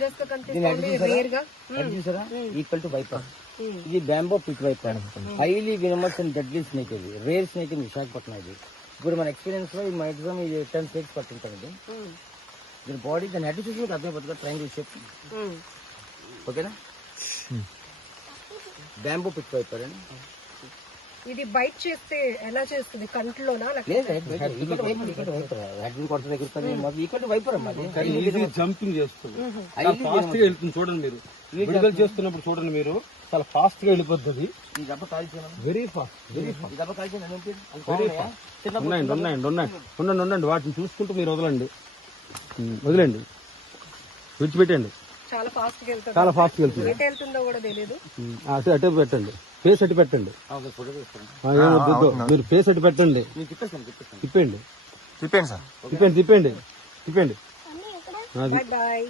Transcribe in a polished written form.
Dangerous గా కనిపిస్తుంది rare గా చూసారా ఈక్వల్ టు వైపర్. ఇది bamboo pit viper, highly venomous and deadly snake. ఇది రేర్ స్నేక్ ఇన్ విశాఖపట్నం. ఇది ఇప్పుడు మన ఎక్స్పీరియన్స్ లో మాక్సిమం ఇది 10 స్నేక్స్ పట్టింటాం. ఇది దీని బాడీ దాని హెడ్ చూసి మీకు అర్థమైపోతుంది ట్రయాంగిల్ షేప్. ఓకేనా, బ్యాంబో పిట్ వైపర్ అని. ఇది బైట్ చేస్తే ఎలా చేస్తుంది, కంట్లోనా? జంపింగ్ చేస్తుంది, ఫాస్ట్ గా వెళ్తుంది. చూడండి మీరు విడుదల చేస్తున్నప్పుడు చూడండి, మీరు చాలా ఫాస్ట్ గా వెళ్ళిపోతుంది. Very fast, very fast. ఉండండి, వాటిని చూసుకుంటూ మీరు వదలండి, విడిచిపెట్టండి. చాలా ఫాస్ట్ గా వెళ్తుంది, చాలా ఫాస్ట్ గా వెళ్తుంది. ఎటు వెళ్తుందో కూడా తెలియదు. అటే పెట్టండి, ఫేస్ అటు పెట్టండి. మీరు ఫేస్ అటు పెట్టండి, తిప్పండి సార్, తిప్పండి. బాయ్.